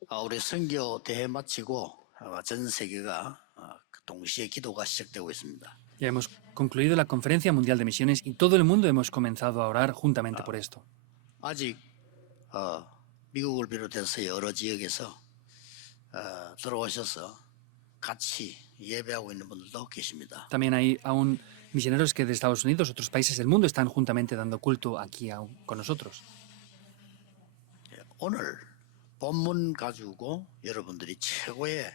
우리 선교 대회 마치고 전 세계가 동시에 기도가 시작되고 있습니다. Ya hemos concluido la Conferencia Mundial de Misiones y todo el mundo hemos comenzado a orar juntamente por esto. 아직 미국을 비롯해서 여러 지역에서 들어오셔서 같이 예배하고 있는 분들도 계십니다. También hay aún misioneros que de Estados Unidos, otros países del mundo, están juntamente dando culto aquí aún con nosotros. 오늘 본문 가지고 여러분들이 최고의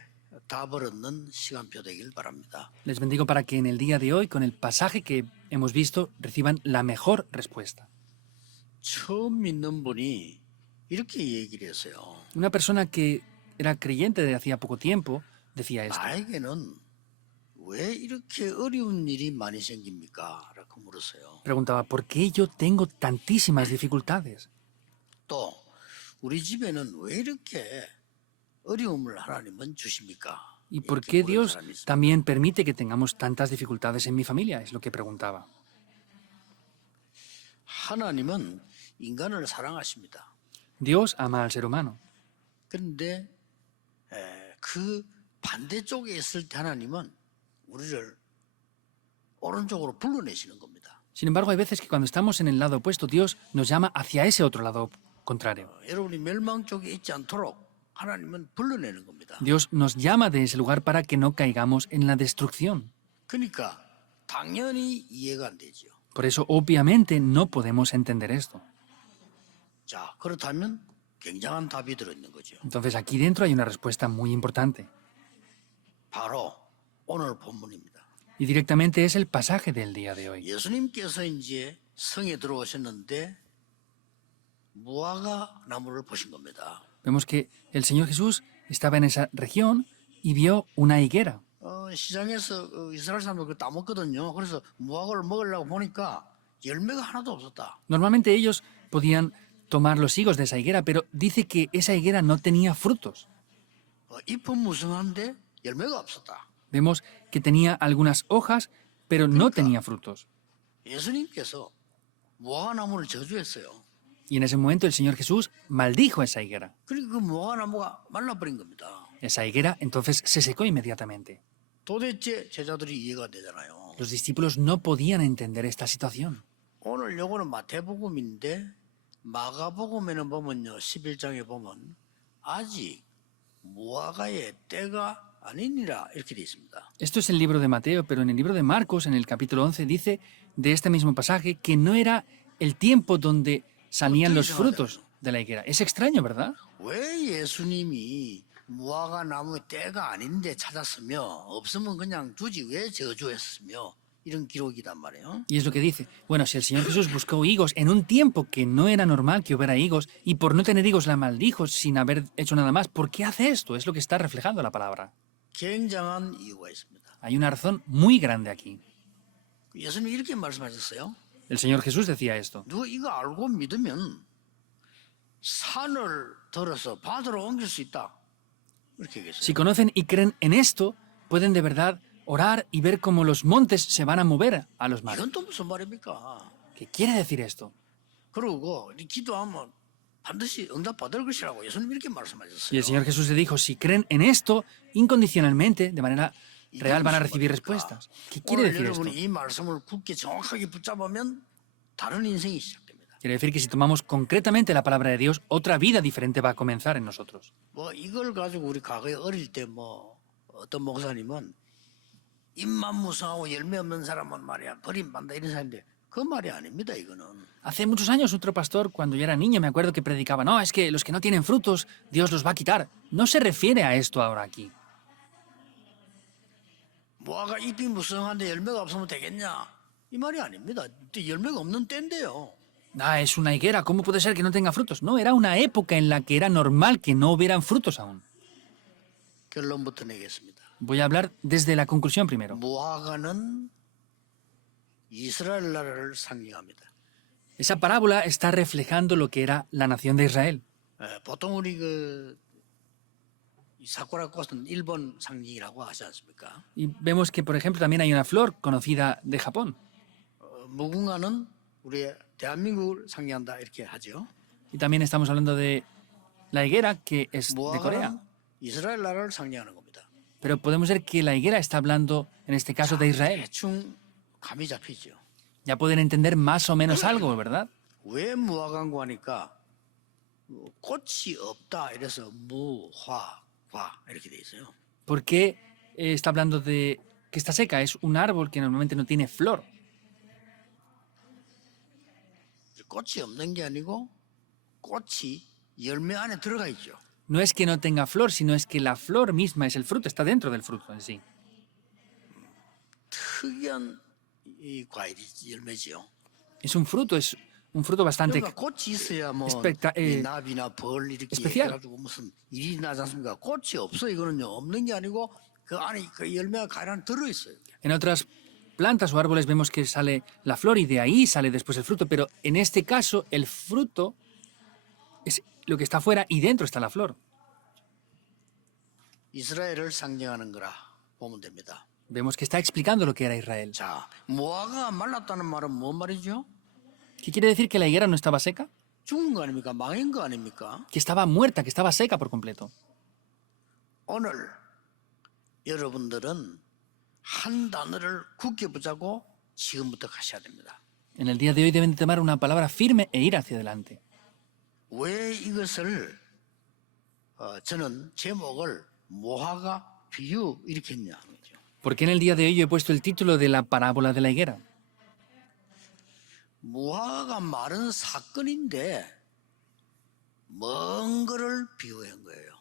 답을 얻는 시간표 되길 바랍니다. Les bendigo para que en el día de hoy, con el pasaje que hemos visto, reciban la mejor respuesta. 처음 믿는 분이 이렇게 얘기를 했어요. Una persona que era creyente de hacía poco tiempo decía esto. 나에게는 왜 이렇게 어려운 일이 많이 생깁니까? 라고 물었어요. Preguntaba, ¿por qué yo tengo tantísimas dificultades? 또 우리 집에는 왜 이렇게 어려움을 하나님은 주십니까? ¿Y por 이렇게 qué 물은 Dios 사람이 있어요. también permite que tengamos tantas dificultades en mi familia? Es lo que preguntaba. 하나님은 인간을 사랑하십니다. Dios ama al ser humano. 그런데 그 반대쪽에 있을 때 하나님은 우리를 오른쪽으로 불러내시는 겁니다. Sin embargo, hay veces que cuando estamos en el lado opuesto, Dios nos llama hacia ese otro lado contrario. 여러분이 멸망 쪽에 있지 않도록 하나님은 불러내는 겁니다. Dios nos llama de ese lugar para que no caigamos en la destrucción. 그러니까 당연히 이해가 안 되죠. Por eso, obviamente, no podemos entender esto. 자, 그렇다면 굉장한 답이 들어있는 거죠. Entonces, aquí dentro hay una respuesta muy importante. 바로 오늘 본문입니다. Y directamente es el pasaje del día de hoy. 예수님께서 이제 성에 들어오셨는데 무화과 나무를 보신 겁니다. Vemos que el Señor Jesús estaba en esa región y vio una higuera. 시장에서 이스라엘 사람들 그거 따먹거든요. 그래서 무화과를 먹으려고 보니까 열매가 하나도 없었다. Normalmente ellos podían tomar los higos de esa higuera, pero dice que esa higuera no tenía frutos. 잎은 무성한데 열매가 없었다. Vemos que tenía algunas hojas, pero no tenía frutos. 예수님께서 무화과 나무를 저주했어요. Y en ese momento el Señor Jesús maldijo esa higuera. 그러니까 그 무화과 나무가 말라버린 겁니다. Esa higuera entonces se secó inmediatamente. 도대체 제자들이 이해가 안 되잖아요. Los discípulos no podían entender esta situación. 오늘 요거는 마태복음인데 마가복음에는 보면요. 11장에 보면 아직 무화과의 때가 아니니라 이렇게 되어 있습니다. Esto es el libro de Mateo, pero en el libro de Marcos, en el capítulo 11, dice de este mismo pasaje que no era el tiempo donde salían los frutos de la higuera. Es extraño, ¿verdad? 왜 예수님이 무화과 나무의 때가 아닌데 찾았으며 없으면 그냥 주지 왜 저주했으며 이런 기록이단 말이에요. Y es lo que dice. Bueno, si el Señor Jesús buscó higos en un tiempo que no era normal que hubiera higos y por no tener higos la maldijo sin haber hecho nada más, ¿por qué hace esto? Es lo que está reflejando la palabra. 굉장한 이유가 있습니다. Hay una razón muy grande aquí. 예수님이 이렇게 말씀하셨어요. El Señor Jesús decía esto. 누가 이거 알고 믿으면 산을 들어서 바다로 옮길 수 있다. 이렇게 얘기했어요. Si conocen y creen en esto, pueden de verdad orar y ver cómo los montes se van a mover a los mares. 이건 또 무슨 말입니까? ¿Qué quiere decir esto? 그러고 기도하면 반드시 응답받을 것이라고 예수님 이렇게 Y 말씀하셨어요. el Señor Jesús le dijo, si creen en esto, incondicionalmente, de manera real, van a recibir respuestas. ¿Qué quiere 오늘 decir esto? 여러분이 이 말씀을 굳게 정확하게 붙잡으면 다른 인생이 시작됩니다. Quiere decir que si tomamos concretamente la palabra de Dios, otra vida diferente va a comenzar en nosotros. 뭐 이걸 가지고 우리 과거에 어릴 때 뭐 어떤 목사님은 입만 무성하고 열매 없는 사람은 말이야 버림받는다 이런 사람인데 그 말이 아닙니다 이거는. Hace muchos años otro pastor, cuando yo era niño, me acuerdo que predicaba, no, es que los que no tienen frutos, Dios los va a quitar. No se refiere a esto ahora aquí. 무화과 잎이 무성한데 열매가 없으면 되겠냐? 이 말이 아닙니다. 열매가 없는 때인데요. Ah, es una higuera, ¿cómo puede ser que no tenga frutos? No, era una época en la que era normal que no hubieran frutos aún. 결론부터 내겠습니다. Voy a hablar desde la conclusión primero. 무화과는 이스라엘 나라를 상징합니다. Esa parábola está reflejando lo que era la nación de Israel. 보통 우리 이 사쿠라 꽃은 일본 상징이라고 하지 않습니까? Y vemos que, por ejemplo, también hay una flor conocida de Japón. 무궁화는 우리 대한민국을 상징한다 이렇게 하죠. Y también estamos hablando de la higuera que es de Corea. 무화과는 이스라엘 나라를 상징하는 겁니다. Pero podemos ver que la higuera está hablando, en este caso, de Israel. 대충 감이 잡히죠. Ya pueden entender más o menos algo, ¿verdad? 왜 무화과고 하니까 꽃이 없다 이래서 무화과 이렇게 돼 있어요. ¿Por qué está hablando de que está seca? Es un árbol que normalmente no tiene flor. 꽃이 없는 게 아니고 꽃이 열매 안에 들어가 있죠. No es que no tenga flor, sino es que la flor misma es el fruto, está dentro del fruto en sí. 특이한 이 과일이 열매지요. Es un fruto bastante 그러니까 꽃이 있어야 뭐 especta- 이 나비나 벌 이렇게 especial. 해가지고 무슨 일이 나지 않습니까? 꽃이 없어 이거는요 없는 게 아니고 그 안에 그 열매가 과일 안에 들어 있어요. En otras plantas o árboles vemos que sale la flor y de ahí sale después el fruto, pero en este caso el fruto es lo que está afuera y dentro está la flor. 이스라엘을 상징하는 거라 보면 됩니다. Vemos que está explicando lo que era Israel. 자, 무화과가 말랐다는 말은 뭔 말이죠? ¿Qué quiere decir que la higuera no estaba seca? 죽은 거 아닙니까? 망한 거 아닙니까? Que estaba muerta, que estaba seca por completo. 오늘 여러분들은 한 단어를 굳게 붙잡고 지금부터 가셔야 됩니다. En el día de hoy deben tomar una palabra firme e ir hacia adelante. 왜 이것을 저는 제목을 무화과 비유 이렇게 했냐 하는 거죠. ¿Por qué en el día de hoy yo he puesto el título de la parábola de la higuera? 무화과가 마른 사건인데 먼 거를 비유한 거예요.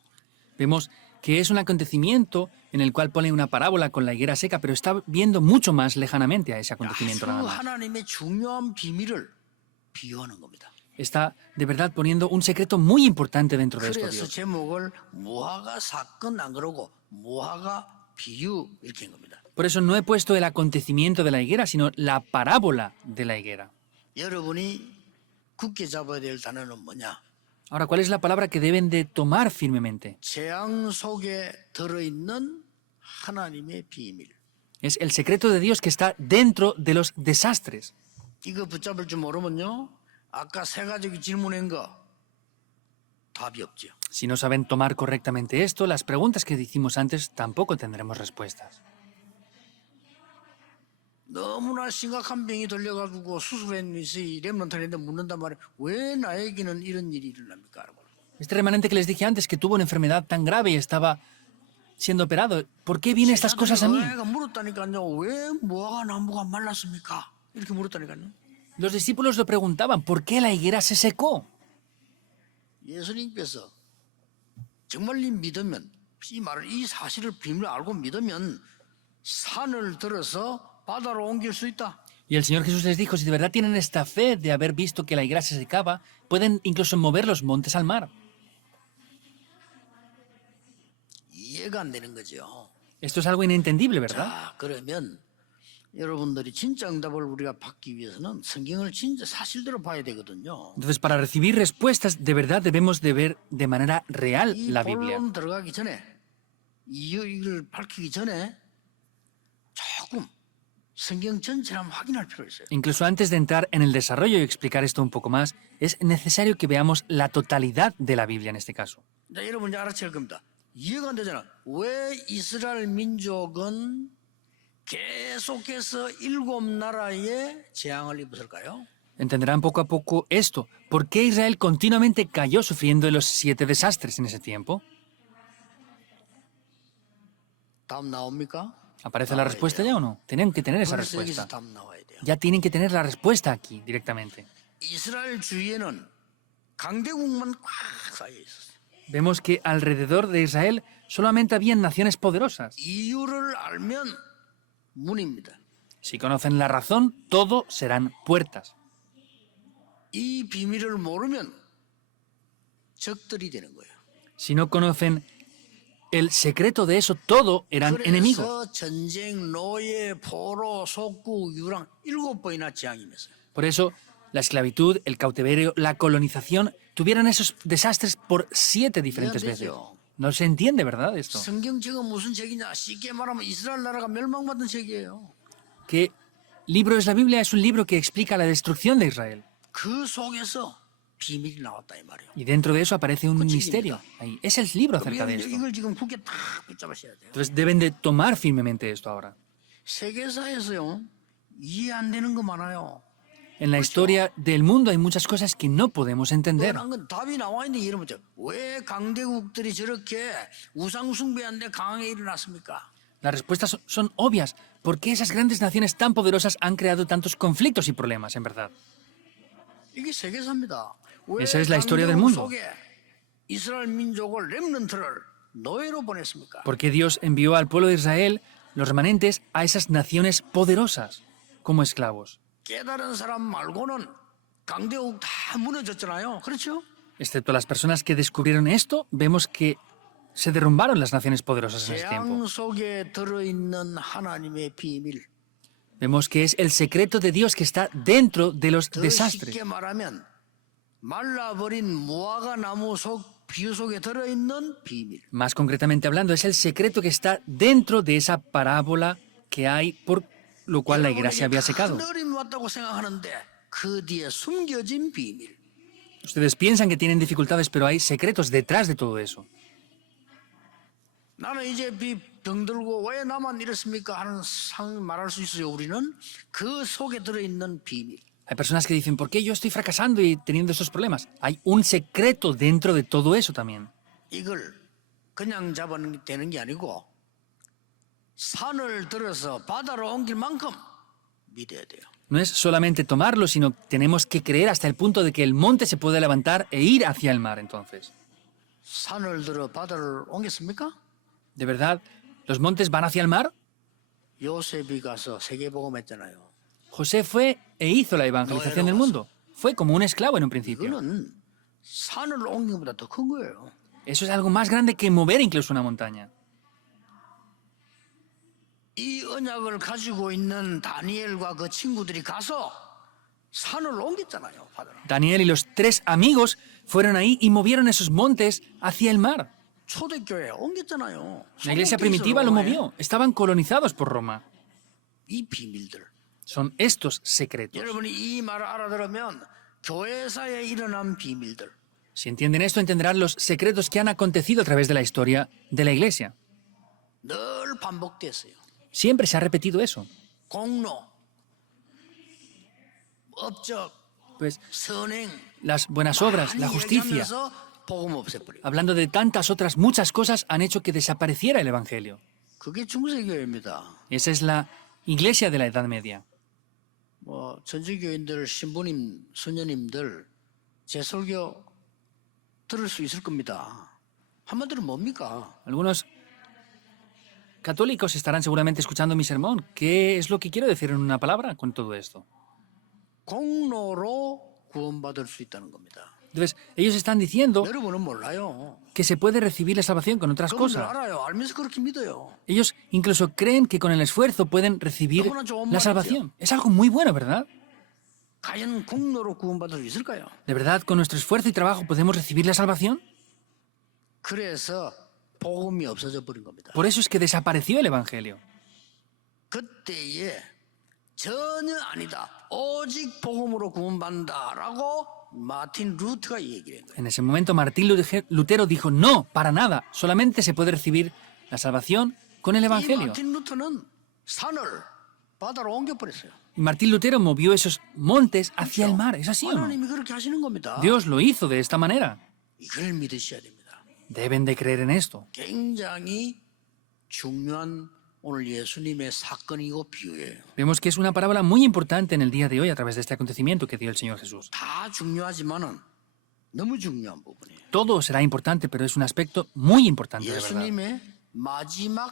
Vemos que es un acontecimiento en el cual pone una parábola con la higuera seca, pero está viendo mucho más lejanamente a ese 아주 acontecimiento nada más. 하나님의 중요한 비밀을 비유하는 겁니다. Está de verdad poniendo un secreto muy importante dentro de esto 그래서 Dios. 제목을 무화과 사건 안 그러고 무화과 비유 이렇게 한 겁니다. Por eso no he puesto el acontecimiento de la higuera, sino la parábola de la higuera. 여러분이 굳게 잡아야 될 단어는 뭐냐? Ahora, ¿cuál es la palabra que deben de tomar firmemente? 재앙 속에 들어있는 하나님의 비밀. Es el secreto de Dios que está dentro de los desastres. 이거 붙잡을 줄 모르면요. 아까 세 가지 질문한 거 답이 없죠. Si no saben tomar correctamente esto, las preguntas que hicimos antes tampoco tendremos respuestas. 너무나 심각한 병이 들려가지고 수술했는지 렘넌트한테 묻는단 말이에요. 왜 나에게는 이런 일이 일어납니까? Este remanente que les dije antes, que tuvo una enfermedad tan grave y estaba siendo operado, ¿por qué vienen estas cosas a mí? 내가 물었다니까요. 왜 무화과 나무가 말랐습니까? 이렇게 물었다니까요. Los discípulos lo preguntaban, ¿por qué la higuera se secó? 예수님께서 정말 믿으면 이 말을 이 사실을 비밀을 알고 믿으면 산을 들어서 바다로 옮길 수 있다. Y el Señor Jesús les dijo, si de verdad tienen esta fe de haber visto que la higuera se secaba, pueden incluso mover los montes al mar. 이해가 안 되는 거죠. Esto es algo inentendible, ¿verdad? 자, 그러면 여러분들이 진짜 응답을 우리가 받기 위해서는 성경을 진짜 사실대로 봐야 되거든요. Entonces, para recibir respuestas, de verdad debemos de ver de manera real 이 la Biblia. 본론 들어가기 전에 이걸 밝히기 전에 조금 성경 전체를 한번 확인할 필요가 있어요. Incluso antes de entrar en el desarrollo y explicar esto un poco más, es necesario que veamos la totalidad de la Biblia en este caso. 자, 여러분 이제 알아챌 겁니다. 이해가 안 되잖아. 왜 이스라엘 민족은 계속해서 7나라의 재앙을 입었을까요? Entenderán poco a poco esto. ¿Por qué Israel continuamente cayó sufriendo de los 7 desastres en ese tiempo? 답 나옵니까? ¿Aparece la respuesta ya o no? Tienen que tener esa 벌써 여기서 respuesta. 답 나와야 돼요. Ya tienen que tener la respuesta aquí directamente. 이스라엘 주위에는 강대국만 꽉 쌓여 있었어요. Vemos que alrededor de Israel solamente habían naciones poderosas. 이유를 알면 문입니다. Si conocen la razón, todo serán puertas. 이 비밀을 모르면 적들이 되는 거예요. Si no conocen el secreto de eso, todo eran enemigos. 그래서 전쟁, 노예, 포로, 속국, 유랑 7번이나 재앙이 임했어요. Por eso, la esclavitud, el cautiverio, la colonización tuvieron esos desastres por 7 diferentes veces. No se entiende, ¿verdad? Esto. 성경책은 무슨 책이냐? 쉽게 말하면 이스라엘 나라가 멸망받은 책이에요. ¿Qué libro es la Biblia? Es un libro que explica la destrucción de Israel. 그 속에서 비밀이 나왔다 이 말이에요. Y dentro de eso aparece un Cochillo. misterio. Ahí. Es el libro acerca de esto. 이걸 지금 굳게 딱 붙잡으셔야 돼요. Entonces deben de tomar firmemente esto ahora. 세계사에서요 이해 안 되는 거 많아요. En la historia del mundo hay muchas cosas que no podemos entender. 뻔한 건 답이 나와 있는데 이해를 못해요. 왜 강대국들이 저렇게 우상 숭배하는데 강하게 일어났습니까? Las respuestas son obvias. ¿Por qué esas grandes naciones tan poderosas han creado tantos conflictos y problemas, en verdad? 이게 세계사입니다. 왜 Esa es la historia del 강대국 mundo. 속에 이스라엘 민족을 렘넌트를 노예로 보냈습니까? ¿Por qué Dios envió al pueblo de Israel, los remanentes, a esas naciones poderosas como esclavos? 깨달은 사람 말고는 강대국 다 무너졌잖아요. 그렇죠? Excepto las personas que descubrieron esto, vemos que se derrumbaron las naciones poderosas en ese 재앙 tiempo. 속에 들어있는 하나님의 비밀. Vemos que es el secreto de Dios que está dentro de los 더 desastres. 쉽게 말하면 말라버린 무화과 나무 속 비유 속에 들어있는 비밀. Más concretamente hablando, es el secreto que está dentro de esa parábola que hay por lo cual la higuera se había secado. 큰 어려움이 왔다고 생각하는데 그 뒤에 숨겨진 비밀. Ustedes piensan que tienen dificultades, pero hay secretos detrás de todo eso. 나는 이제 병들고 왜 나만 이렇습니까 하는 상 말할 수 있어요. 우리는 그 속에 들어있는 비밀. Hay personas que dicen, ¿por qué yo estoy fracasando y teniendo esos problemas? Hay un secreto dentro de todo eso también. 이걸 그냥 잡아는 되는 게 아니고 산을 들어서 바다로 옮길 만큼 믿어야 돼요. No es solamente tomarlo, sino tenemos que creer hasta el punto de que el monte se puede levantar e ir hacia el mar entonces. 산을 들어 바다를 옮겼습니까? ¿De verdad los montes van hacia el mar? 요셉이 가서 세계복음했잖아요. José fue e hizo la evangelización del mundo. Fue como un esclavo en un principio. 이거는 산을 옮긴 것보다 더 큰 거예요. Eso es algo más grande que mover incluso una montaña. 이 언약을 가지고 있는 다니엘과 그 친구들이 가서 산을 옮겼잖아요, 바다로. Daniel y los 3 amigos fueron ahí y movieron esos montes hacia el mar. 초대교회 옮겼잖아요. La iglesia primitiva lo movió. Estaban colonizados por Roma. 이 비밀들. Son estos secretos. 여러분이 이 말을 알아들으면 교회사에 일어난 비밀들. Si entienden esto, entenderán los secretos que han acontecido a través de la historia de la iglesia. 늘 반복됐어요. Siempre se ha repetido eso. 공로, 업적, Pues 선행, las buenas obras, la 많이 justicia, 얘기하면서 복음 없애버려. hablando de tantas otras muchas cosas, han hecho que desapareciera el Evangelio. 그게 중세교회입니다. Esa es la iglesia de la Edad Media. 뭐 전주교인들, 신부님, 수녀님들 제 설교 들을 수 있을 겁니다. 한마디로 뭡니까? Algunos católicos estarán seguramente escuchando mi sermón. ¿Qué es lo que quiero decir en una palabra con todo esto? 공로로 구원받을 수 있다는 겁니다. Entonces, ellos están diciendo 여러분은 몰라요. que se puede recibir la salvación con otras 그분들 cosas. 알아요. 알면서 그렇게 믿어요. Ellos incluso creen que con el esfuerzo pueden recibir la salvación. Es algo muy bueno, ¿verdad? 과연 공로로 구원받을 수 있을까요? ¿De verdad con nuestro esfuerzo y trabajo podemos recibir la salvación? 그래서 복음이 없어져 버린 겁니다. Por eso es que desapareció el Evangelio. 그때에 전혀 아니다. 오직 복음으로 구원받는다라고 마틴 루트가 얘기한 거예요. En ese momento Martín Lutero dijo, no, para nada, solamente se puede recibir la salvación con el 이 Evangelio. 마틴 루터는 산을 바다로 옮겨버렸어요. Y Martín Lutero movió esos montes hacia el mar. ¿Es así o no? 하나님이 그렇게 하시는 겁니다. Dios lo hizo de esta manera. 이걸 믿으셔야 됩니다. Deben de creer en esto. 굉장히 중요한 오늘 예수님의 사건이고 비유예요. Vemos que es una parábola muy importante en el día de hoy a través de este acontecimiento que dio el Señor Jesús. 다 중요하지만은 너무 중요한 부분이에요. Todo será importante, pero es un aspecto muy importante de verdad. 예수님의 마지막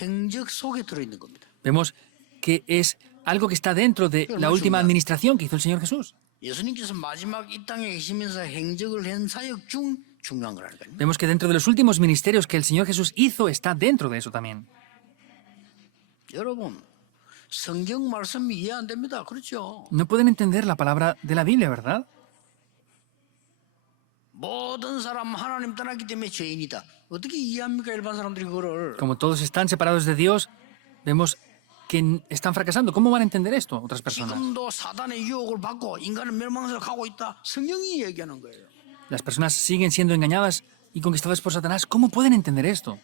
행적 속에 들어있는 겁니다. Vemos que es algo que está dentro de la última administración que hizo el Señor Jesús. 예수님께서 마지막 이 땅에 계시면서 행적을 한 사역 중 중요한 거라니까요. Vemos que dentro de los últimos ministerios que el Señor Jesús hizo está dentro de eso también. 여러분, 성경 말씀이 이해 안 됩니다. 그렇죠? No pueden entender la palabra de la Biblia, ¿verdad? 모든 사람 하나님 떠났기 때문에 죄인이다. 어떻게 이해합니까? 일반 사람들이 그거를. Como todos están separados de Dios, vemos que están fracasando. ¿Cómo van a entender esto otras personas? 지금도 사단의 유혹을 받고 인간은 멸망으로 가고 있다. 성경이 얘기하는 거예요. Las personas siguen siendo engañadas y conquistadas por Satanás. ¿Cómo pueden entender esto?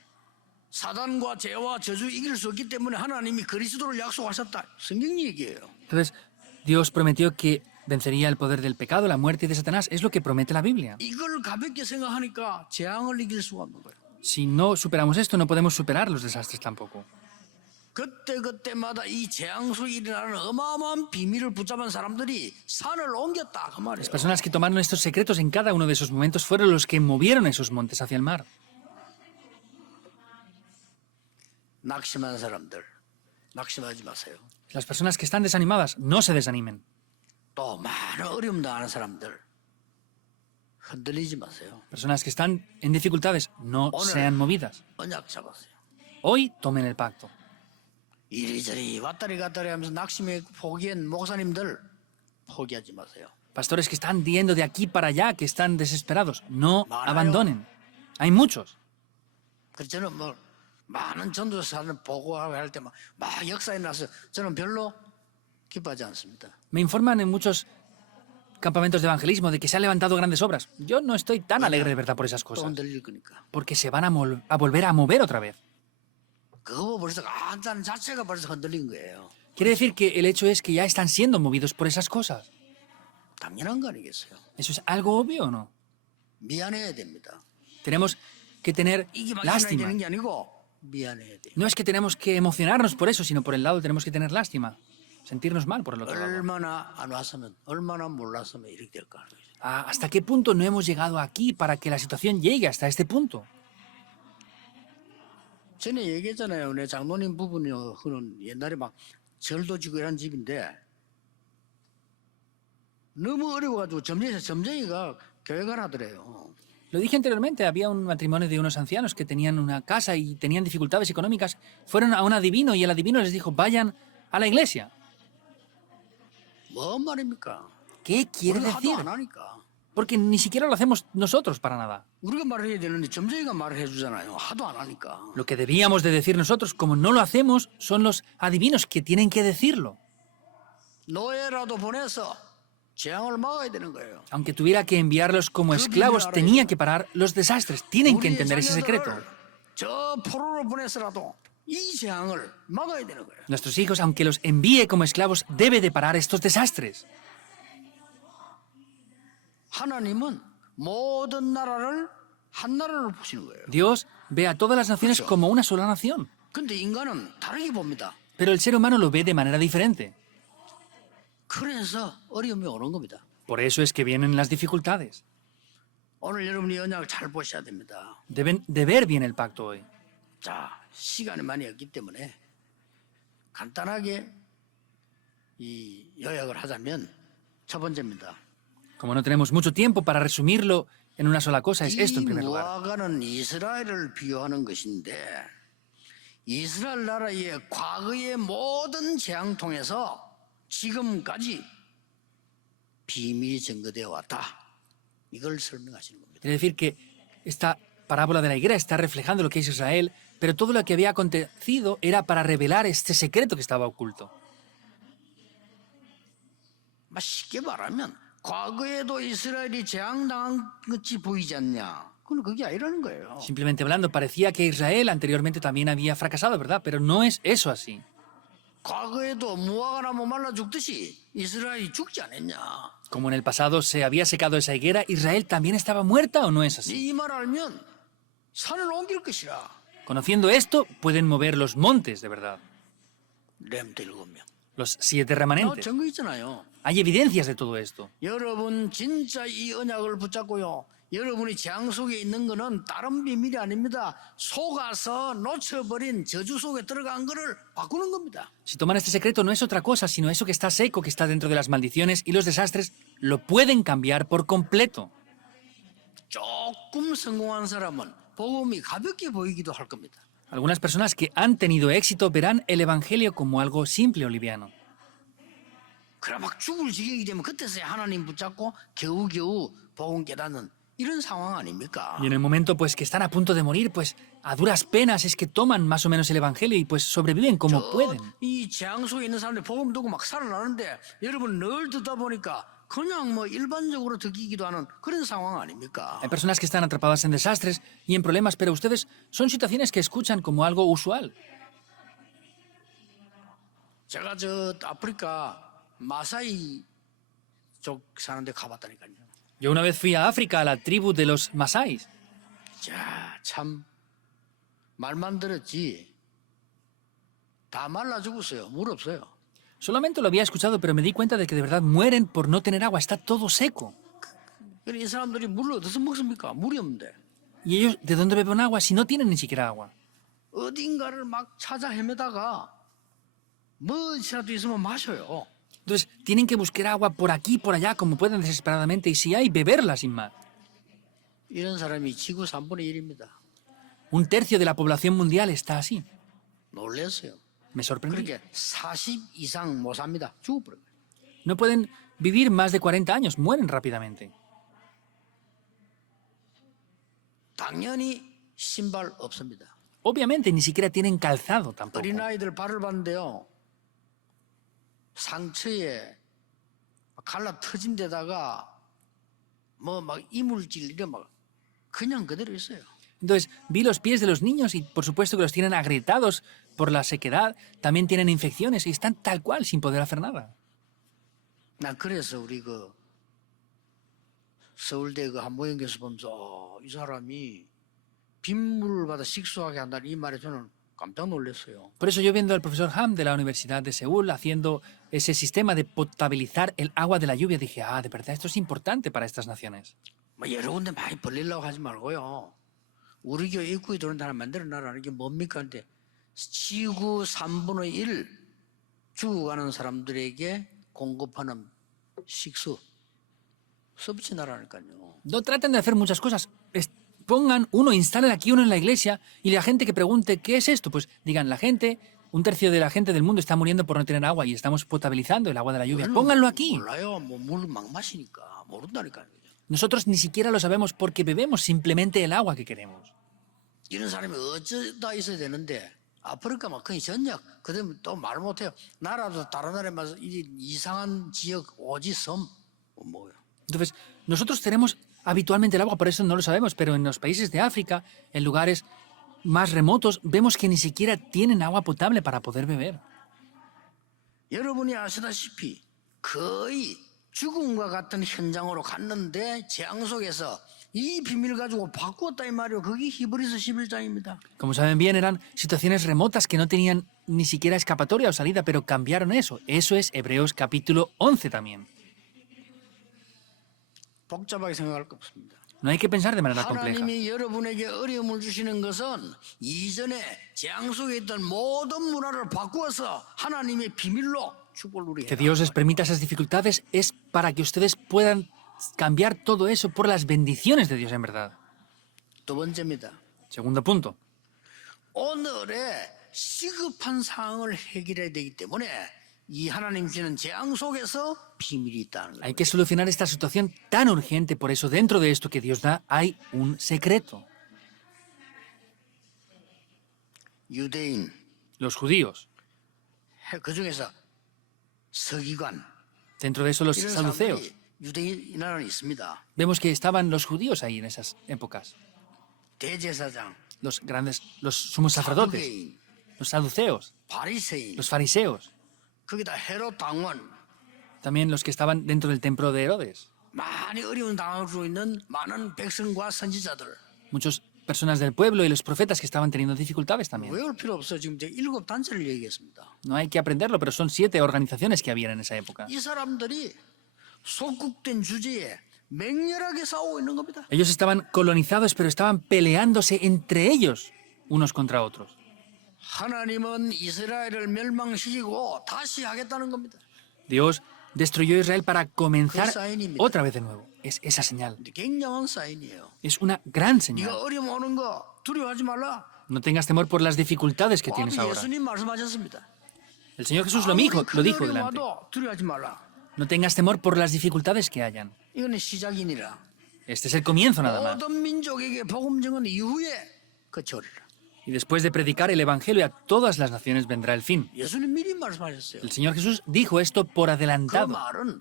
사단과 죄와 저주 이길 수 없기 때문에 하나님이 그리스도를 약속하셨다. 성경 얘기예요. Entonces, Dios prometió que vencería el poder del pecado, la muerte y de Satanás. Es lo que promete la Biblia. 이걸 가볍게 생각하니까 재앙을 이길 수가 없는 거예요. Si no superamos esto, no podemos superar los desastres tampoco. 그때마다 이 재앙 속에 일어나는 어마어마한 비밀을 붙잡은 사람들이 산을 옮겼다 그 말이에요. Las personas que tomaron estos secretos en cada uno de esos momentos fueron los que movieron esos montes hacia el mar. 낙심한 사람들, 낙심하지 마세요. Las personas que están desanimadas, no se desanimen. 또 많은 어려움 당하는 사람들, 흔들리지 마세요. Personas que están en dificultades, no sean movidas. 언약 잡았어요. Hoy tomen el pacto. 이리저리 왔다리 갔다리 하면서 낙심에 포기한 목사님들 포기하지 마세요. Pastores que están yendo de aquí para allá, que están desesperados, no abandonen. Hay muchos. 그래서 저는 뭐 많은 전도사는 보고하고 할 때 막 역사에 나서 저는 별로 기뻐하지 않습니다. Me informan en muchos campamentos de evangelismo de que se han levantado grandes obras. Yo no estoy tan alegre de verdad por esas 또 cosas, 흔들릴 거니까. porque se van a volver a mover otra vez. 그거 벌써 한잔 자체가 벌써 흔들린 거예요. Quiere decir que el hecho es que ya están siendo movidos por esas cosas. 당연한 거 아니겠어요? ¿Eso es algo obvio o no? 미안해야 됩니다. Tenemos que tener 이게 막 일어나야 lástima. 되는 게 아니고 미안해야 돼요. No es que tenemos que emocionarnos por eso, sino por el lado tenemos que tener lástima. Sentirnos mal por el otro lado. 얼마나 안 왔으면 얼마나 몰랐으면 이렇게 될까 하는 거죠. ¿Hasta qué punto no hemos llegado aquí para que la situación llegue hasta este punto? 전에 얘기했잖아요. 내 장로님 부분이 그는 옛날에 막 절도 지고 이런 집인데 너무 어려워가지고 점쟁이가 교회가 하더래요. Lo dije anteriormente, había un matrimonio de unos ancianos que tenían una casa y tenían dificultades económicas. Fueron a un adivino y el adivino les dijo, vayan a la iglesia. 뭔 말입니까? ¿Qué quiere 우리가 decir? 하도 안 하니까. Porque ni siquiera lo hacemos nosotros para nada. 우리가 말해야 되는데 점쟁이가 말을 해주잖아요. 하도 안 하니까. Lo que debíamos de decir nosotros, como no lo hacemos, son los adivinos que tienen que decirlo. 노예라도 보내서 재앙을 막아야 되는 거예요. Aunque tuviera que enviarlos como esclavos, tenía que parar los desastres. Tienen que 우리의 entender ese secreto. 자녀들을 저 포로로 보내서라도 이 재앙을 막아야 되는 거예요. Nuestros hijos, aunque los envíe como esclavos, debe de parar estos desastres. 하나님은 모든 나라를 한 나라로 보시는 거예요. Dios ve a todas las naciones como una sola nación. 근데 인간은 다르게 봅니다. Pero el ser humano lo ve de manera diferente. 그래서 어려움이 오는 겁니다. Por eso es que vienen las dificultades. 오늘 여러분이 언약을 잘 보셔야 됩니다. Deben de ver bien el pacto hoy. 자, 시간이 많이 없기 때문에 간단하게 이 요약을 하자면 첫 번째입니다. Como no tenemos mucho tiempo para resumirlo en una sola cosa, es esto 이 en primer lugar. 무화과는 이스라엘을 비유하는 것인데 이스라엘 나라의 과거의 모든 재앙 통해서 지금까지 비밀이 증거되어 왔다. 이걸 설명하시는 겁니다. Quiere decir que esta parábola de la higuera está reflejando lo que es Israel, pero todo lo que había acontecido era para revelar este secreto que estaba oculto. 쉽게 말하면 과거에도 이스라엘이 재앙당한 것이 보이지 않냐? 그건 그게 아니라는 거예요. Simplemente hablando, parecía que Israel anteriormente también había fracasado, ¿verdad? Pero no es eso así. 과거에도 무화과나무 말라 죽듯이 이스라엘이 죽지 않았냐? Como en el pasado se había secado esa higuera, ¿Israel también estaba muerta o no es así? 이 말 알면 산을 옮길 것이라. Conociendo esto, pueden mover los montes, de verdad. 렘트 7명. Los 7 나 remanentes. 증거 있잖아요. Hay evidencias de todo esto. 여러분 진짜 이 언약을 붙잡고요. 여러분이 재앙 속에 있는 거는 다른 비밀이 아닙니다. 속아서 놓쳐버린 저주 속에 들어간 거를 바꾸는 겁니다. Si toman este secreto no es otra cosa, sino eso que está seco, que está dentro de las maldiciones y los desastres, lo pueden cambiar por completo. 조금 성공한 사람은 복음이 가볍게 보이기도 할 겁니다. Algunas personas que han tenido éxito verán el Evangelio como algo simple o liviano. 그래 막 죽을 지경이 되면 그때서야 하나님 붙잡고 겨우겨우 복음 깨닫는 이런 상황 아닙니까? Y en el momento pues que están a punto de morir, pues a duras penas es que toman más o menos el evangelio y pues sobreviven como pueden. 이 재앙 속에 있는 사람들이 복음 듣고 막 살아나는데 여러분 늘 듣다 보니까 그냥 뭐 일반적으로 듣기기도 하는 그런 상황 아닙니까? Hay personas que están atrapadas en desastres y en problemas, pero ustedes son situaciones que escuchan como algo usual. 제가 저 아프리카 마사이 쪽 사는데 가봤다니까요. Yo una vez fui a África, a la tribu de los Masáis. 자, 참 말만 들었지 다 말라 죽었어요. 물 없어요. Solamente lo había escuchado, pero me di cuenta de que de verdad mueren por no tener agua. Está todo seco. 그러니까 이 사람들이 물을 어디서 먹습니까? 물이 없는데. ¿Y ellos de dónde beben agua si no tienen ni siquiera agua? 어딘가를 막 찾아 헤매다가 뭐라도 있으면 마셔요. Entonces tienen que buscar agua por aquí, por allá, como pueden desesperadamente, y si hay, beberla sin más. 이런 사람이 지구 3분의 1입니다. Un tercio de la población mundial está así. 놀랐어요. Me sorprendí. 그렇게 40 이상 못 삽니다. 죽어버려요. No pueden vivir más de 40 años, mueren rápidamente. 당연히 신발 없습니다. Obviamente ni siquiera tienen calzado tampoco. 어린아이들 발을 봤는데요. 상처에 갈라 터진 데다가 뭐 막 이물질 이래 막 그냥 그대로 있어요. Entonces vi los pies de los niños y por supuesto que los tienen agrietados por la sequedad, también tienen infecciones y están tal cual sin poder hacer nada. 난 그래서 우리 그 서울대 그 한모형교수 보면서 이 사람이 빗물을 받아 식수하게 한다는 이 말에 저는 깜짝 놀랐어요. Por eso yo viendo al profesor Ham de la Universidad de Seúl haciendo ese sistema de potabilizar el agua de la lluvia, dije, de verdad esto es importante para estas naciones. 뭐 여러 군데 많이 벌리려고 하지 말고요. 우리 교회 입구에 들어오는 하나 만들어놔라는 게 뭡니까? 근데 지구 3분의 1 죽어가는 사람들에게 공급하는 식수 서비스 나라니까요. No traten de hacer muchas cosas. Pongan uno, instalen aquí uno en la iglesia y la gente que pregunte ¿qué es esto? Pues digan, la gente, un tercio de la gente del mundo está muriendo por no tener agua y estamos potabilizando el agua de la lluvia. Pónganlo aquí. 몰라요. 뭐 물 막 마시니까 모른다니까요. Nosotros ni siquiera lo sabemos porque bebemos simplemente el agua que queremos. 이런 사람이 어쩌다 있어야 되는데 아프리카 막 거의 전역 그다음에 또 말 못해요. 나라도 다른 나라에 맞서 이상한 지역 오지 섬 뭐요. Entonces, nosotros tenemos habitualmente el agua, por eso no lo sabemos, pero en los países de África, en lugares más remotos, vemos que ni siquiera tienen agua potable para poder beber. 여러분이 아시다시피 거의 죽음과 같은 현장으로 갔는데 재앙 속에서 이 비밀 가지고 바꾸었다 이 말이에요. 그게 히브리서 11장입니다. Como saben bien, eran situaciones remotas que no tenían ni siquiera escapatoria o salida, pero cambiaron eso. Eso es Hebreos capítulo 11 también. 복잡하게 생각할 거 없습니다. No hay que pensar de manera compleja. 하나님이 여러분에게 어려움을 주시는 것은 이전에 재앙 속에 있던 모든 문화를 바꾸어서 하나님의 비밀로 축복을 누리게 Que Dios les permita esas dificultades es para que ustedes puedan cambiar todo eso por las bendiciones de Dios en verdad. 두 번째입니다. Segundo punto. 오늘의 시급한 상황을 해결해야 되기 때문에 이 하나님 주시는 재앙 속에서 비밀이 있다는 거예요. Hay que solucionar esta situación tan urgente, por eso dentro de esto que Dios da hay un secreto. 유대인, Los judíos, 그 중에서 서기관 dentro de eso los 이런 saduceos. 사람들이 유대인 나라는 있습니다. Vemos que estaban los judíos ahí en esas épocas. 대제사장, Los grandes, los sumos sacerdotes, 사두개인, los saduceos, 바리새인, los fariseos, 거기다 헤롯 당원, también los que estaban dentro del templo de Herodes. 많이 어려운 당하고 있는 많은 백성과 선지자들. Muchas personas del pueblo y los profetas que estaban teniendo dificultades también. 외울 필요 없어요. 지금 제가 7단체를 얘기했습니다. No hay que aprenderlo, pero son 7 organizaciones que había en esa época. 이 사람들이 속국된 주제에 맹렬하게 싸우고 있는 겁니다. Ellos estaban colonizados, pero estaban peleándose entre ellos, unos contra otros. 하나님은 이스라엘을 멸망시키고 다시 하겠다는 겁니다. Dios destruyó a Israel para comenzar 그 사인입니다. otra vez de nuevo. Es esa señal. 근데 굉장한 사인이에요. Es una gran señal. 네가 어려움 오는 거 두려워하지 말라. No tengas temor por las dificultades que tienes 아버지 ahora. 예수님 말씀하셨습니다. El Señor Jesús lo 아무리 dijo 큰 어려움 delante. 와도 두려워하지 말라. No tengas temor por las dificultades que hayan. 이거는 시작이니라. Este es el comienzo nada más. 모든 민족에게 복음 증언 이후에 그쳐오리라. Y después de predicar el Evangelio a todas las naciones vendrá el fin. 예수님 미리 말씀하셨어요. El Señor Jesús dijo esto por 그 adelantado. 말은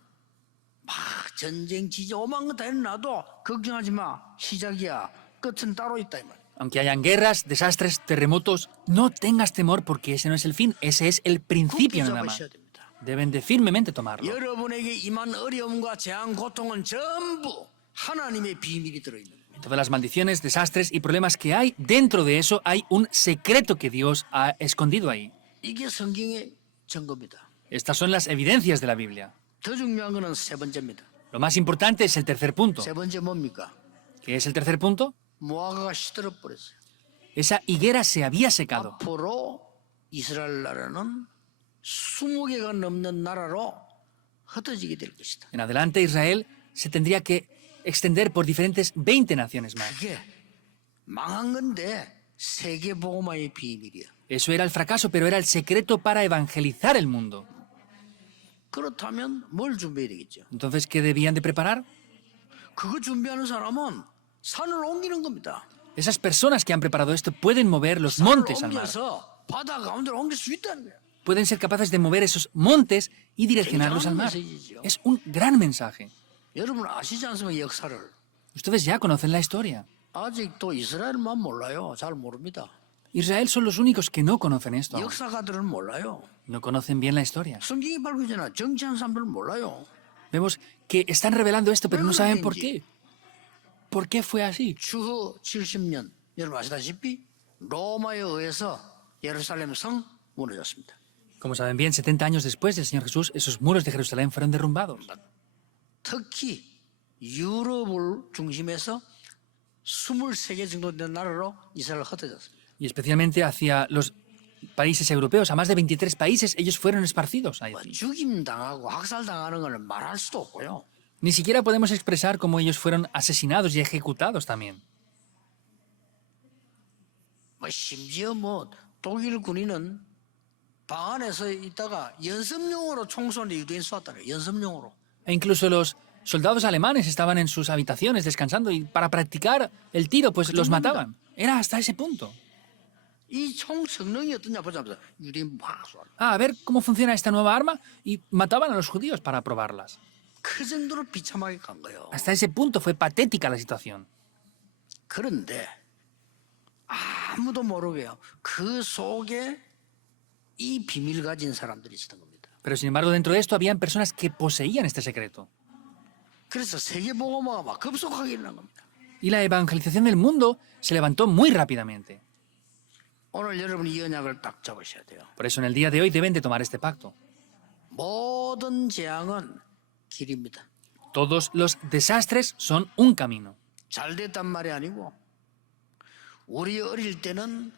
막 전쟁 지진 오만 거 다 일어나도 걱정하지 마. 시작이야. 끝은 따로 있다 이 말. Aunque hayan guerras, desastres, terremotos, no tengas temor porque ese no es el fin, ese es el principio 굳게 nada más. 잡으셔야 됩니다. Deben de firmemente tomarlo. 여러분에게 임한 어려움과 재앙, 고통은 전부 하나님의 비밀이 들어있는 겁니다. Todas las maldiciones, desastres y problemas que hay, dentro de eso hay un secreto que Dios ha escondido ahí. 이게 성경의 증거입니다. Estas son las evidencias de la Biblia. 더 중요한 거는 세 번째입니다. Lo más importante es el tercer punto. 세 번째 뭡니까? ¿Qué es el tercer punto? 모아가가 시들어 버렸어요. Esa higuera se había secado. 앞으로 이스라엘 나라는 20개가 넘는 나라로 흩어지게 될 것이다. En adelante Israel se tendría que extender por diferentes 20 naciones más. 그게 망한 건데 세계 복음화의 비밀이야. Eso era el fracaso, pero era el secreto para evangelizar el mundo. 그렇다면 뭘 준비해야 되겠죠? Entonces, ¿qué debían de preparar? 그거 준비하는 사람은 산을 옮기는 겁니다. Esas personas que han preparado esto pueden mover los 산을 montes al mar. 옮겨서 바다 가운데로 옮길 수 있다는 거야. Pueden ser capaces de mover esos montes y direccionarlos al mar. Es un gran mensaje. 여러분 아시지 않습니까? 역사를. Ustedes ya conocen la historia. 아직도 이스라엘만 몰라요. 잘 모릅니다. Israel son los únicos que no conocen esto. 역사가들은 몰라요. No conocen bien la historia. 성경이 밝히잖아. 정치하는 사람들은 몰라요. Vemos que están revelando esto, pero no saben por qué. ¿Por qué fue así? 추후 70년 여러분 아시다시피 로마에 의해서 예루살렘 성 무너졌습니다. Como saben bien, 70 años después del Señor Jesús, esos muros de Jerusalén fueron derrumbados. 특히 유럽을 중심해서 23개 정도 된 나라로 이스라엘 흩어졌습니다. Y especialmente hacia los países europeos, a más de 23 países, ellos fueron esparcidos ahí. 뭐 죽임 당하고 학살 당하는 걸 말할 수도 없고요. Ni siquiera podemos expresar cómo ellos fueron asesinados y ejecutados también. 뭐 심지어 뭐 독일 군인은 방 안에서 있다가 연습용으로 총 쏘는데 유대인 쐈다네. 연습용으로. E incluso los soldados alemanes estaban en sus habitaciones descansando y para practicar el tiro, pues los mataban. Era hasta ese punto. 이 총 성능이 어떠냐 보자면서 유대인 막 쏴. A ver cómo funciona esta nueva arma y mataban a los judíos para probarlas. 그 정도로 비참하게 간 거예요. Hasta ese punto fue patética la situación. 그런데 아무도 모르게요. 그 속에 이 비밀 가진 사람들이 있었던 겁니다. Pero sin embargo, dentro de esto habían personas que poseían este secreto. 그래서 세계 복음화가 막 급속하게 일어난 겁니다. Y la evangelización del mundo se levantó muy rápidamente. 오늘 여러분이 이 언약을 딱 잡으셔야 돼요. Por eso en el día de hoy deben de tomar este pacto. 모든 재앙은 길입니다. Todos los desastres son un camino. 잘 됐단 말이 아니고 우리 어릴 때는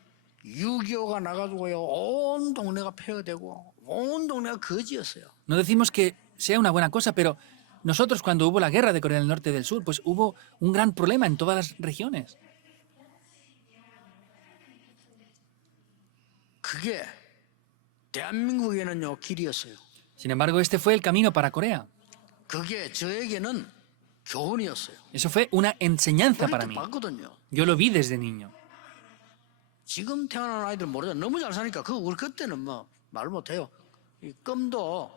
6.25가 나가지고요 온 동네가 폐허되고 온 동네가 거지였어요. No decimos que sea una buena cosa, pero nosotros cuando hubo la guerra de Corea del Norte y del Sur, pues hubo un gran problema en todas las regiones. 그게 대한민국에는요 길이었어요. Sin embargo, este fue el camino para Corea. 그게 저에게는 교훈이었어요. Eso fue una enseñanza 어릴 para 때 mí. 봤거든요. Yo lo vi desde niño. 지금 태어난 아이들 모르죠. 너무 잘 사니까 우리 그때는 뭐 말 못해요. 이 껌도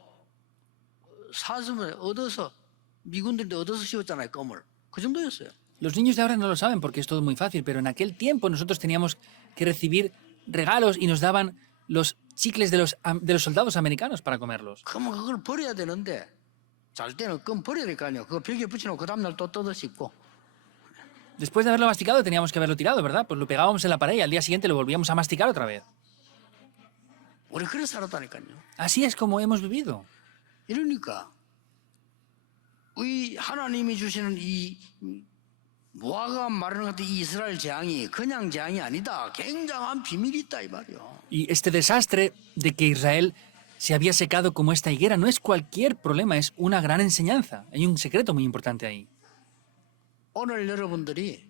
사슴을 얻어서 미군들이 얻어서 씌웠잖아요. 껌을. 그 정도였어요. Los niños de ahora no lo saben porque es todo muy fácil, pero en aquel tiempo nosotros teníamos que recibir regalos y nos daban los chicles de los soldados americanos para comerlos. 그러면 그걸 버려야 되는데 잘 때는 껌 버려야 될 거 아니에요. 그거 벽에 붙여놓고 그 다음날 또 뜯어 씹고. Después de haberlo masticado teníamos que haberlo tirado, ¿verdad? Pues lo pegábamos en la pared y al día siguiente lo volvíamos a masticar otra vez. 우리 그래 살았다니까요. Así es como hemos vivido. 이러니까 이 하나님이 주시는 이 모아가 말하는 것 같은 이 이스라엘 재앙이 그냥 재앙이 아니다. 굉장한 비밀이 있다 이 말이요. Y este desastre de que Israel se había secado como esta higuera no es cualquier problema, es una gran enseñanza. Hay un secreto muy importante ahí. 오늘 여러분들이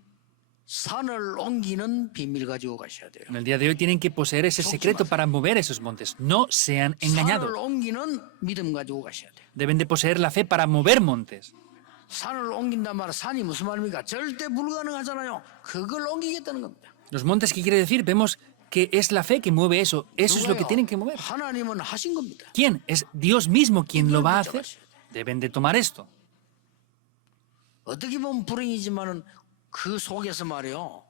산을 옮기는 비밀 가지고 가셔야 돼요. En el día de hoy tienen que poseer ese secreto para mover esos montes. No sean 산을 engañados. 옮기는 믿음 가지고 가셔야 돼요. Deben de poseer la fe para mover montes. 산을 옮긴단 말 산이 무슨 말입니까? 절대 불가능하잖아요. 그걸 옮기겠다는 겁니다. Los montes, ¿qué quiere decir? Vemos que es la fe que mueve eso. Eso es lo que 누가요? tienen que mover. 하나님은 하신 겁니다. ¿Quién? Es Dios mismo quien lo va a hacer. Deben de tomar esto. 어떻게 보면 불행이지만은 그 속에서 말이요.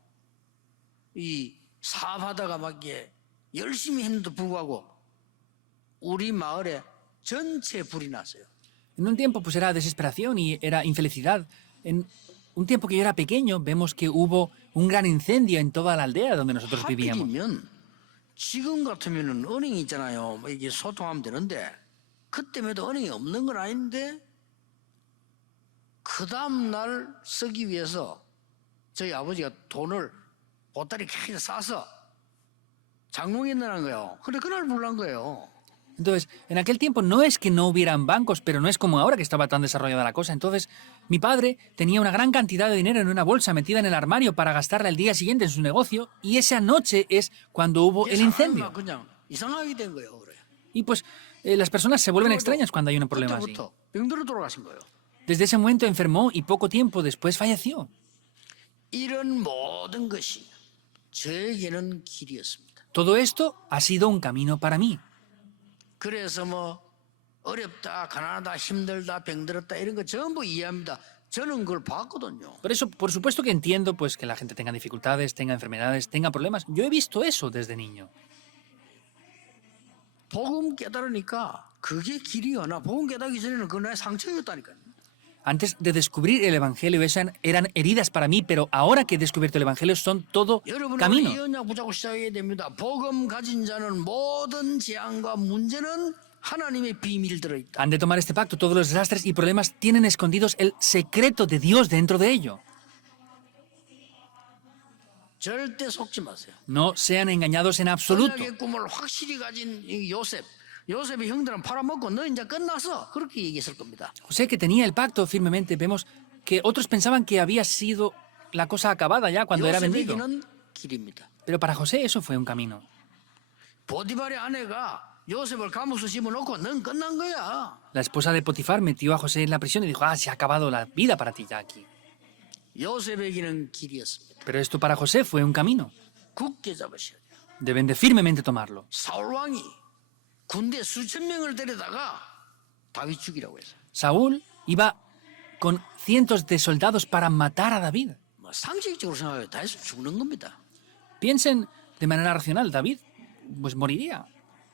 이 사업하다가 막 이게 열심히 했는데도 불구하고 우리 마을에 전체 불이 났어요. En un tiempo pues era desesperación y era infelicidad. En un tiempo que yo era pequeño vemos que hubo un gran incendio en toda la aldea donde nosotros vivíamos. 하필이면 지금 같으면은 은행이 있잖아요. 뭐 이게 소통하면 되는데 그때에도 은행이 없는 건 아닌데 그 다음 날 쓰기 위해서 저희 아버지가 돈을 보따리 크게 싸서 장롱에 넣는 거예요. 근데 그날 불난 거예요. Entonces, en aquel tiempo no es que no hubieran bancos, pero no es como ahora que estaba tan desarrollada la cosa. Entonces, mi padre tenía una gran cantidad de dinero en una bolsa metida en el armario para gastarla el día siguiente en su negocio y esa noche es cuando hubo el incendio. 그냥 이상하게 된 거예요. 그래. Y pues las personas se vuelven extrañas cuando hay un problema así. 그때부터 병들어 돌아가신 거예요. Desde ese momento enfermó y poco tiempo después falleció. 이런 모든 것이 저에게는 길이었습니다. Todo esto ha sido un camino para mí. 그래서 뭐 어렵다, 가난하다, 힘들다, 병들었다 이런 거 전부 이해합니다. 저는 그걸 봤거든요. Por eso, por supuesto que entiendo pues que la gente tenga dificultades, tenga enfermedades, tenga problemas. Yo he visto eso desde niño. 복음 깨달으니까 그게 길이야. 나 복음 깨닫기 전에는 그건 나의 상처였다니까요. Antes de descubrir el Evangelio eran heridas para mí, pero ahora que he descubierto el Evangelio son todo 여러분 camino. 우리 언약 붙잡고 시작해야 됩니다. 복음 가진 자는 모든 재앙과 문제는 하나님의 비밀 들어있다. Han de tomar este pacto. Todos los desastres y problemas tienen escondidos el secreto de Dios dentro de ello. 절대 속지 마세요. No sean engañados en absoluto. 언약의 꿈을 확실히 가진 이 요셉의 형들은 팔아먹고 너 이제 끝났어. 그렇게 얘기했을 겁니다. José, que tenía el pacto firmemente, vemos que otros pensaban que había sido la cosa acabada ya cuando era vendido. 요셉에게는 길입니다. Pero para José eso fue un camino. 보디발의 아내가 요셉을 감옥에 집어넣고 넌 끝난 거야. La esposa de Potifar metió a José en la prisión y dijo, se ha acabado la vida para ti ya aquí. 요셉에게는 길이었습니다. Pero esto para José fue un camino. 굳게 잡으셔야 돼요. Deben de firmemente tomarlo. 사울 왕이 군대 수천 명을 데려다가 다윗 죽이라고 했어요. Saúl iba con cientos de soldados para matar a David. 뭐 상식적으로 생각해요. 다윗은 죽는 겁니다. Piensen de manera racional, David pues moriría.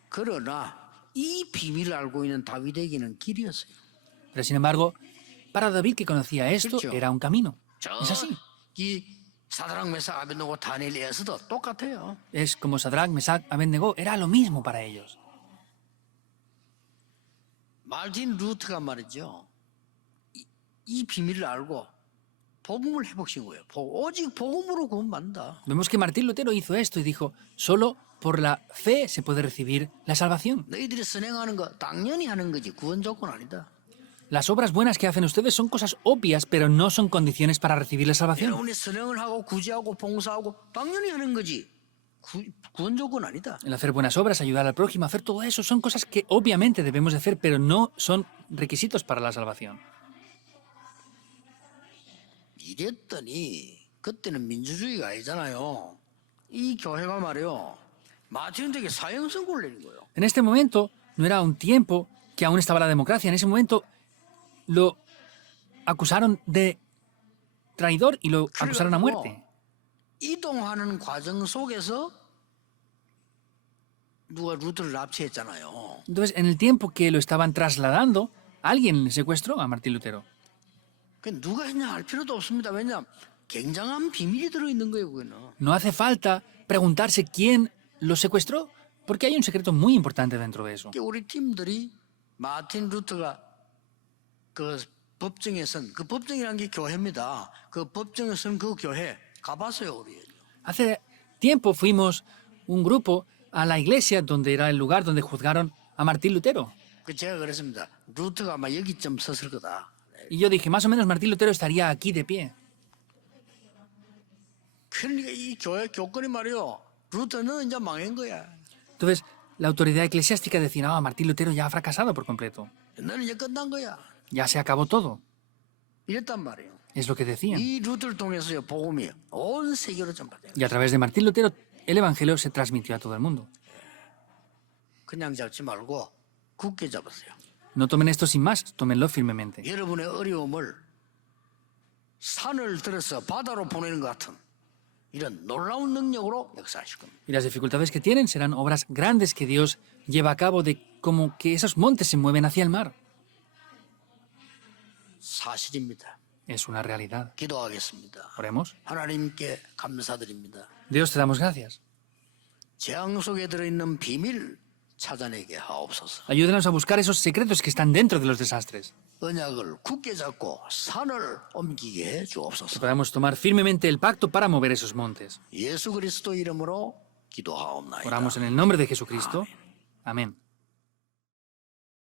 그러나 이 비밀을 알고 있는 다윗에게는 길이었어요. Pero sin embargo, para David que conocía esto, 그렇죠. era un camino. Es así. 이 사드락 메삭 아벤노고 다니엘에서도 똑같아요. Es como Sadrach, Mesach, Abednego, era lo mismo para ellos. 말틴 루트가 말이죠. 이 비밀을 알고 복음을 회복신 거예요. 오직 복음으로 구원받는다. Vemos que Martín Lutero hizo esto y dijo, solo por la fe se puede recibir la salvación. 너희들이 선행하는 거 당연히 하는 거지 구원 조건 아니다. Las obras buenas que hacen ustedes son cosas obvias, pero no son condiciones para recibir la salvación. 여러분이 선행을 하고 구제하고 봉사하고 당연히 하는 거지 구원 조건 아니다. El hacer buenas obras, ayudar al prójimo, hacer todo eso son cosas que obviamente debemos de hacer, pero no son requisitos para la salvación. 이랬더니 그때는 민주주의가 아니잖아요. 이 교회가 말이요. 마틴에게 사형 선고를 내린 거예요. En este momento no era un tiempo que aún estaba la democracia. En ese momento lo acusaron de traidor y lo acusaron a muerte. 이동하는 과정 속에서 누가 루트를 납치했잖아요. Entonces, en el tiempo que lo estaban trasladando, alguien secuestró a Martín Lutero. 그 누가 했냐 알 필요도 없습니다. 왜냐 굉장한 비밀이 들어있는 거예요. 그거는. No hace falta preguntarse quién lo secuestró, porque hay un secreto muy importante dentro de eso. 우리 팀들이 마틴 루터가 그 법정에 선 그 법정이라는 게 교회입니다. 그 법정에 선 그 교회 가봤어요 우리. Hace tiempo fuimos un grupo a la iglesia donde era el lugar donde juzgaron a Martín Lutero. 그 제가 그랬습니다. 루터가 아마 여기쯤 섰을 거다. Y yo dije, más o menos Martín Lutero estaría aquí de pie. 그러니까 이 교회 교권이 말이요. 루터는 이제 망한 거야. Entonces, la autoridad eclesiástica decía, no, Martín Lutero ya ha fracasado por completo. 너는 이제 끝난 거야. Ya se acabó todo. 이랬단 말이에요. Es lo que decían. 이 루트를 통해서 복음이 온 세계로 전파돼요. Y a través de Martín Lutero, el Evangelio se transmitió a todo el mundo. 그냥 잡지 말고 굳게 잡으세요. No tomen esto sin más, tómenlo firmemente. 여러분의 어려움을 산을 들어서 바다로 보내는 것 같은 이런 놀라운 능력으로 역사하실 겁니다. Y las dificultades que tienen serán obras grandes que Dios lleva a cabo de como que esos montes se mueven hacia el mar. 사실입니다. Es una realidad. 기도하겠습니다. Oremos. 하나님께 감사드립니다. Dios, te damos gracias. 재앙 속에 들어있는 비밀 찾아내게 하옵소서. Ayúdanos a buscar esos secretos que están dentro de los desastres. 언약을 굳게 잡고 산을 옮기게 해 Que 주옵소서. podamos tomar firmemente el pacto para mover esos montes. 예수 그리스도 이름으로 기도하옵나이다. Oramos en el nombre de Jesucristo. Amén.